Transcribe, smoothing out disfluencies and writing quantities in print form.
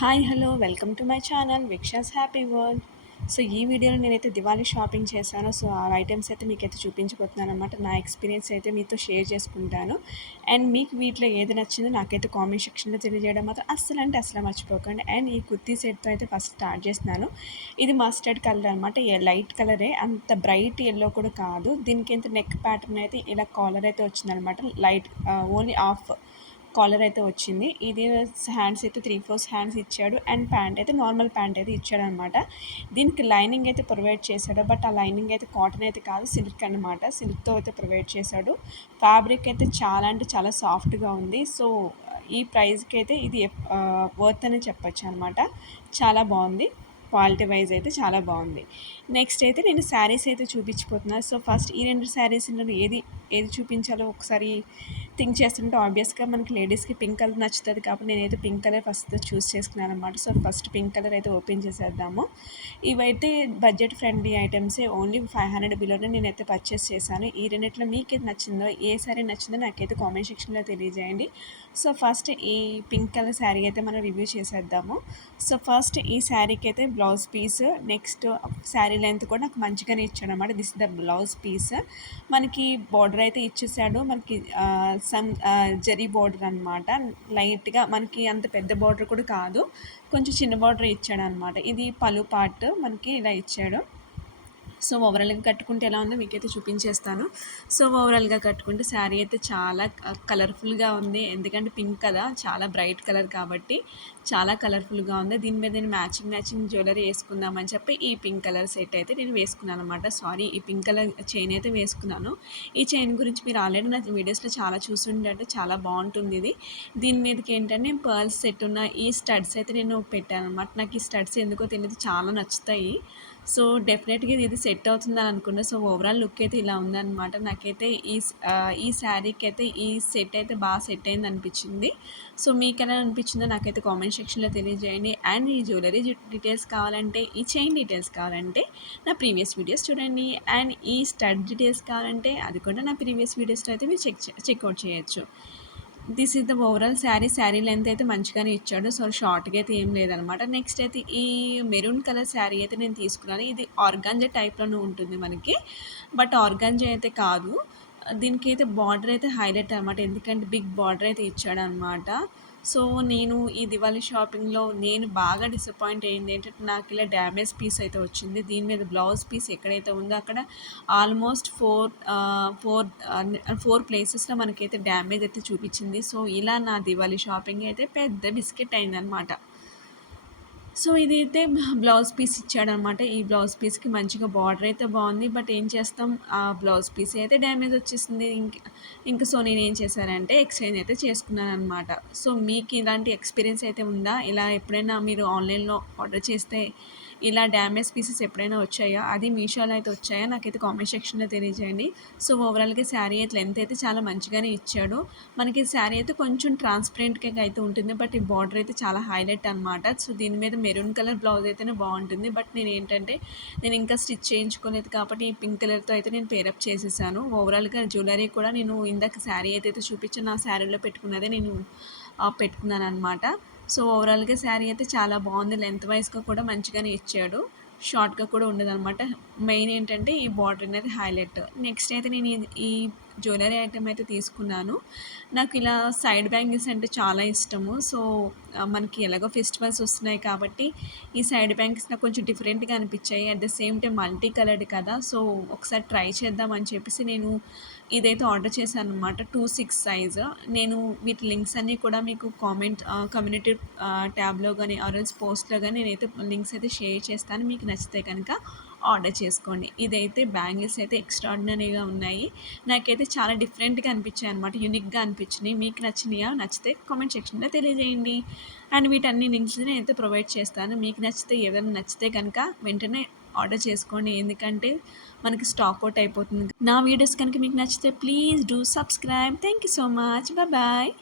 Hi hello welcome to my channel విక్షాస్ happy world. So ఈ వీడియోలో నేనైతే దివాళీ షాపింగ్ చేశాను. సో ఆ ఐటమ్స్ అయితే మీకైతే చూపించబోతున్నాను అనమాట. నా ఎక్స్పీరియన్స్ అయితే మీతో షేర్ చేసుకుంటాను. అండ్ మీకు వీటిలో ఏది నచ్చిందో నాకైతే కామెంట్ సెక్షన్లో తెలియజేయడం మాత్రం అస్సలు మర్చిపోకండి. అండ్ ఈ కుర్తీ సెట్తో అయితే ఫస్ట్ స్టార్ట్ చేస్తున్నాను. ఇది మస్టర్డ్ కలర్ అనమాట. లైట్ కలరే, అంత బ్రైట్ ఎల్లో కూడా కాదు. దీనికి అయితే నెక్ ప్యాటర్న్ అయితే ఇలా కాలర్ అయితే వచ్చిందనమాట. లైట్ ఓన్లీ హాఫ్ కాలర్ అయితే వచ్చింది. ఇది హ్యాండ్స్ అయితే 3/4 హ్యాండ్స్ ఇచ్చాడు. అండ్ ప్యాంట్ అయితే నార్మల్ ప్యాంట్ అయితే ఇచ్చాడనమాట. దీనికి లైనింగ్ అయితే ప్రొవైడ్ చేశాడు. బట్ ఆ లైనింగ్ అయితే కాటన్ అయితే కాదు, సిల్క్ అనమాట. సిల్క్తో అయితే ప్రొవైడ్ చేశాడు. ఫ్యాబ్రిక్ అయితే చాలా అంటే చాలా సాఫ్ట్గా ఉంది. సో ఈ ప్రైస్కి అయితే ఇది వర్త్ అని చెప్పొచ్చు అనమాట. చాలా బాగుంది. క్వాలిటీ వైజ్ అయితే చాలా బాగుంది. నెక్స్ట్ అయితే నేను శారీస్ అయితే చూపించిపోతున్నాను. సో ఫస్ట్ ఈ 2 శారీస్లో ఏది చూపించాలో ఒకసారి థింక్ చేస్తుంటే ఆబ్వియస్గా మనకి లేడీస్కి పింక్ కలర్ నచ్చుతుంది కాబట్టి నేనైతే పింక్ కలర్ ఫస్ట్ చూస్ చేసుకున్నాను అనమాట. సో ఫస్ట్ పింక్ కలర్ అయితే ఓపెన్ చేసేద్దాము. ఇవైతే బడ్జెట్ ఫ్రెండ్లీ ఐటమ్సే, ఓన్లీ 500 బిలోనే నేనైతే పర్చేస్ చేశాను. ఈ రెండిట్లో మీకు ఏది నచ్చిందో, ఏ శారీ నచ్చిందో నాకైతే కామెంట్ సెక్షన్లో తెలియజేయండి. సో ఫస్ట్ ఈ పింక్ కలర్ శారీ అయితే మనం రివ్యూ చేసేద్దాము. సో ఫస్ట్ ఈ శారీకి అయితే blouse piece, next sari length కూడా నాకు మంచిగానే ఇచ్చాడు అనమాట. This the blouse piece. మనకి బార్డర్ అయితే ఇచ్చేసాడు. మనకి సమ్ జరీ బార్డర్ అనమాట. లైట్గా మనకి అంత పెద్ద బార్డర్ కూడా కాదు, కొంచెం చిన్న బార్డర్ ఇచ్చాడు అనమాట. ఇది పలు పార్ట్ మనకి ఇలా ఇచ్చాడు. సో ఓవరాల్గా కట్టుకుంటే ఎలా ఉందో మీకైతే చూపించేస్తాను. సో ఓవరాల్గా కట్టుకుంటే శారీ అయితే చాలా కలర్ఫుల్గా ఉంది. ఎందుకంటే పింక్ కదా, చాలా బ్రైట్ కలర్ కాబట్టి చాలా కలర్ఫుల్గా ఉంది. దీని మీద నేను మ్యాచింగ్ జ్యువెలరీ వేసుకుందామని చెప్పి ఈ పింక్ కలర్ సెట్ అయితే నేను వేసుకున్నాను అనమాట. సారీ, ఈ పింక్ కలర్ చైన్ అయితే వేసుకున్నాను. ఈ చైన్ గురించి మీరు ఆల్రెడీ నా వీడియోస్లో చాలా చూసుంటే చాలా బాగుంటుంది ఇది. దీని మీదకి ఏంటంటే పర్ల్స్ సెట్ ఉన్న ఈ స్టడ్స్ అయితే నేను పెట్టాను అనమాట. నాకు ఈ స్టడ్స్ ఎందుకో తెలియదు, చాలా నచ్చుతాయి. సో డెఫినెట్గా ఇది సెట్ అవుతుందని అనుకున్నా. సో ఓవరాల్ లుక్ అయితే ఇలా ఉందన్నమాట. నాకైతే ఈ శారీకి అయితే ఈ సెట్ అయితే బాగా సెట్ అయింది అనిపించింది. సో మీకు ఎలా అనిపించిందో నాకైతే కామెంట్ సెక్షన్లో తెలియజేయండి. అండ్ ఈ జ్యువెలరీ డీటెయిల్స్ కావాలంటే, ఈ చైన్ డీటెయిల్స్ కావాలంటే నా ప్రీవియస్ వీడియోస్ చూడండి. అండ్ ఈ స్టడ్ డీటెయిల్స్ కావాలంటే అది కూడా నా ప్రీవియస్ వీడియోస్లో అయితే మీరు చెక్అవుట్ చేయొచ్చు. This is the overall sari length అయితే మంచిగానే ఇచ్చాడు. సో షార్ట్గా అయితే ఏం లేదనమాట. నెక్స్ట్ అయితే ఈ మెరూన్ కలర్ శారీ అయితే నేను తీసుకున్నాను. ఇది ఆర్గాంజా టైప్లోనే ఉంటుంది మనకి, బట్ ఆర్గాంజా అయితే కాదు. దీనికి అయితే బార్డర్ అయితే హైలైట్ అనమాట, ఎందుకంటే బిగ్ బార్డర్ అయితే ఇచ్చాడనమాట. సో నేను ఈ దివాళీ షాపింగ్లో నేను బాగా డిసప్పాయింట్ అయ్యింది ఏంటంటే, నాకు ఇలా డ్యామేజ్ పీస్ అయితే వచ్చింది. దీని మీద బ్లౌజ్ పీస్ ఎక్కడైతే ఉందో అక్కడ ఆల్మోస్ట్ ఫోర్ ప్లేసెస్లో మనకైతే డ్యామేజ్ అయితే చూపించింది. సో ఇలా నా దివాళీ షాపింగ్ అయితే పెద్ద బిస్కెట్ అయిందనమాట. సో ఇదైతే బ్లౌజ్ పీస్ ఇచ్చాడనమాట. ఈ బ్లౌజ్ పీస్కి మంచిగా బార్డర్ అయితే బాగుంది. బట్ ఏం చేస్తాం, ఆ బ్లౌజ్ పీస్ అయితే డ్యామేజ్ వచ్చేసింది. ఇంకా సో నేను ఏం చేశానంటే ఎక్స్చేంజ్ అయితే చేసుకున్నాను అనమాట. సో మీకు ఇలాంటి ఎక్స్పీరియన్స్ అయితే ఉందా? ఇలా ఎప్పుడైనా మీరు ఆన్లైన్లో ఆర్డర్ చేస్తే ఇలా డ్యామేజ్ పీసెస్ ఎప్పుడైనా వచ్చాయా? అది మీషోలో అయితే వచ్చాయా? నాకైతే కామెంట్ సెక్షన్లో తెలియజేయండి. సో ఓవరాల్గా శారీ అయితే లెంత్ అయితే చాలా మంచిగానే ఇచ్చాడు. మనకి శారీ అయితే కొంచెం ట్రాన్స్పరెంట్గా అయితే ఉంటుంది, బట్ ఈ బార్డర్ అయితే చాలా హైలైట్ అనమాట. సో దీని మీద మెరూన్ కలర్ బ్లౌజ్ అయితేనే బాగుంటుంది. బట్ నేను ఇంకా స్టిచ్ చేయించుకోలేదు కాబట్టి ఈ పింక్ కలర్తో అయితే నేను పేరప్ చేసేసాను. ఓవరాల్గా జ్యువెలరీ కూడా నేను ఇందాక శారీ ఏదైతే చూపించాను ఆ శారీలో పెట్టుకున్నదే నేను పెట్టుకున్నాను అనమాట. సో ఓవరాల్గా శారీ అయితే చాలా బాగుంది. లెంత్ వైజ్గా కూడా మంచిగానే ఇచ్చాడు, షార్ట్గా కూడా ఉండదన్నమాట. మెయిన్ ఏంటంటే ఈ బార్డర్ అనేది హైలైట్. నెక్స్ట్ అయితే నేను ఈ జ్యువెలరీ ఐటమ్ అయితే తీసుకున్నాను. నాకు ఇలా సైడ్ బ్యాంగిల్స్ అంటే చాలా ఇష్టము. సో మనకి ఎలాగో ఫెస్టివల్స్ వస్తున్నాయి కాబట్టి ఈ సైడ్ బ్యాంగిల్స్ నాకు కొంచెం డిఫరెంట్గా అనిపించాయి. At the same time multi coloured కదా, సో ఒకసారి ట్రై చేద్దామని చెప్పేసి నేను ఇదైతే ఆర్డర్ చేశాను అనమాట. 2/6 సైజ్. నేను వీటి లింక్స్ అన్నీ కూడా మీకు కమ్యూనిటీ ట్యాబ్లో కానీ ఆర్ఎల్స్ పోస్ట్లో కానీ నేనైతే లింక్స్ అయితే షేర్ చేస్తాను. మీకు నచ్చితే కనుక ఆర్డర్ చేసుకోండి. ఇదైతే బ్యాంగిల్స్ అయితే ఎక్స్ట్రాడినరీగా ఉన్నాయి. నాకైతే చాలా డిఫరెంట్గా అనిపించాయి అనమాట, యూనిక్గా అనిపించినాయి. మీకు నచ్చినాయా? నచ్చితే కామెంట్ సెక్షన్లో తెలియజేయండి. అండ్ వీటన్ని లింక్స్ నేనైతే ప్రొవైడ్ చేస్తాను. మీకు ఏదైనా నచ్చితే కనుక వెంటనే ఆర్డర్ చేసుకోండి, ఎందుకంటే మనకి స్టాక్ అవుట్ అయిపోతుంది. నా వీడియోస్ కనుక మీకు నచ్చితే please do subscribe. Thank you so much. Bye.